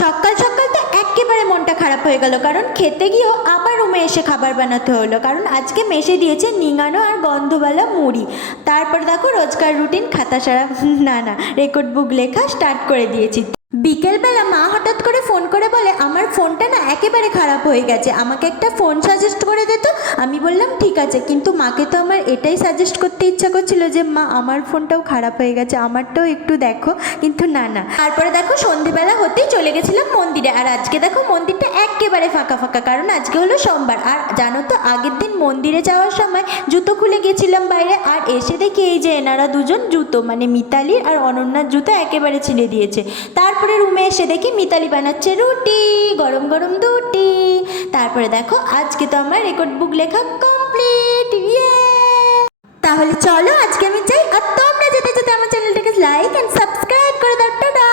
সকাল সকাল তো একেবারে মনটা খারাপ হয়ে গেল, কারণ খেতে গিয়েও আবার রুমে এসে খাবার বানাতে হলো, কারণ আজকে মেসে দিয়েছে নিঙানো আর গন্ধওয়ালা মুড়ি। তারপর দেখো রোজকার রুটিন খাতা সারা না না রেকর্ড বুক লেখা স্টার্ট করে দিয়েছি। বিকেলবেলা মা হঠাৎ করে ফোন করে বলে আমার ফোনটা না একেবারে খারাপ হয়ে গেছে, আমাকে একটা ফোন সাজেস্ট করে দে তো। আমি বললাম ঠিক আছে, কিন্তু মাকে তো আমার এটাই সাজেস্ট করতে ইচ্ছা করছিল যে মা আমার ফোনটাও খারাপ হয়ে গেছে, আমারটাও একটু দেখো, কিন্তু না না। তারপরে দেখো সন্ধেবেলা হতেই চলে গেছিলাম মন্দিরে, আর আজকে দেখো মন্দিরটা একেবারে ফাঁকা ফাঁকা, কারণ আজকে হলো সোমবার। আর জানো তো আগের দিন মন্দিরে যাওয়ার সময় জুতো খুলে গেছিলাম বাইরে, আর এসে দেখি এই যে এনারা দুজন জুতো মানে মিতালির আর অনন্যার জুতো একেবারে ছিঁড়ে দিয়েছে। তারপরে রুমে এসে দেখি মিতালি বানাচ্ছে রুটি, গরম গরম দুটি। তারপরে দেখো আজকে তো আমার রেকর্ড বুক লেখা কমপ্লিট, ইয়ে। তাহলে চলো আজকে আমি যাই, আর তোমরা যেতে যেতে আমার চ্যানেলটাকে লাইক এন্ড সাবস্ক্রাইব করে দাও। টাটা।